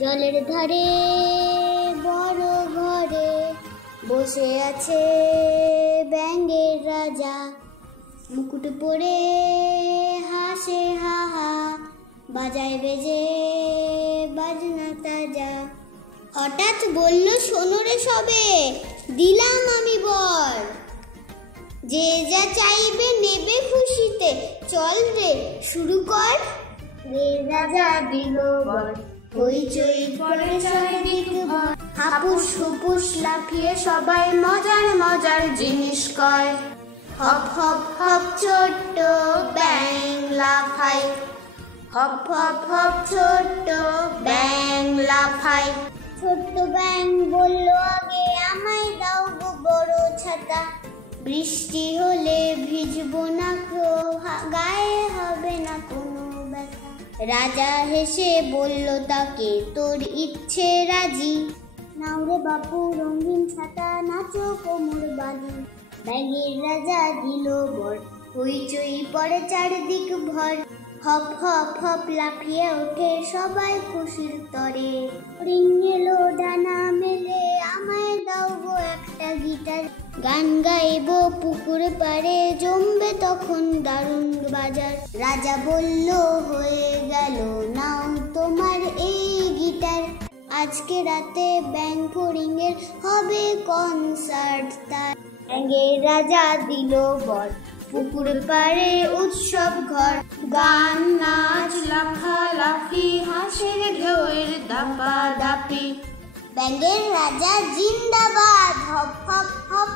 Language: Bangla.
জলের ধারে বড় ঘরে বসে আছে ব্যাঙের রাজা, মুকুট পরে হাসে হা হা, বাজায় বেজে বাজনা তাজা। হঠাৎ বলল, শোনো রে সবে, দিলাম আমি বর, যে যা চাইবে নেবে খুশিতে, চল রে শুরু কর। রে রাজা দিল বর, হইচই পড়ে চারিদিক ভর, হাপুস হুপুস লাফিয়ে সবাই মজার মজার জিনিস কয়। হপ হপ হপ ছোট্ট ব্যাঙ লাফায়, হপ হপ হপ ছোট্ট ব্যাঙ লাফায়। ছোট্ট ব্যাঙ বলল, আগে আমায় দাও গো বড় ছাতা, বৃষ্টি হলে ভিজবো না, গায়ে হবে না কোনো ব্যথা। রাজা হেসে বলল তাকে, তোর ইচ্ছে রাজি, নাও রে বাপু রঙিন ছাতা, নাচো কোমর বালি। ব্যাঙের রাজা দিল বর, হইচই পড়ে চারদিক ভর, হপ হপ হপ লাফিয়ে ওঠে সবাই খুশির তরে। রিং এলো ডানা মেলে, আমায় দাও গো একটা গিটার, গান গাইবো পুকুর পাড়ে, জমবে তখন দারুণ বাজার। রাজা বলল, হয়ে গেল, নাও তোমার এই গিটার, আজকে রাতে ব্যাঙ ফড়িংয়ের হবে কনসার্ট তার। ব্যাঙের রাজা দিল বর, পুকুর পাড়ে উৎসব ঘর, গান নাচ লাফালাফি, হাসির ঢেউয়ের দাপাদাপি। ব্যাঙের রাজা জিন্দাবাদ, হপ হপ হপ।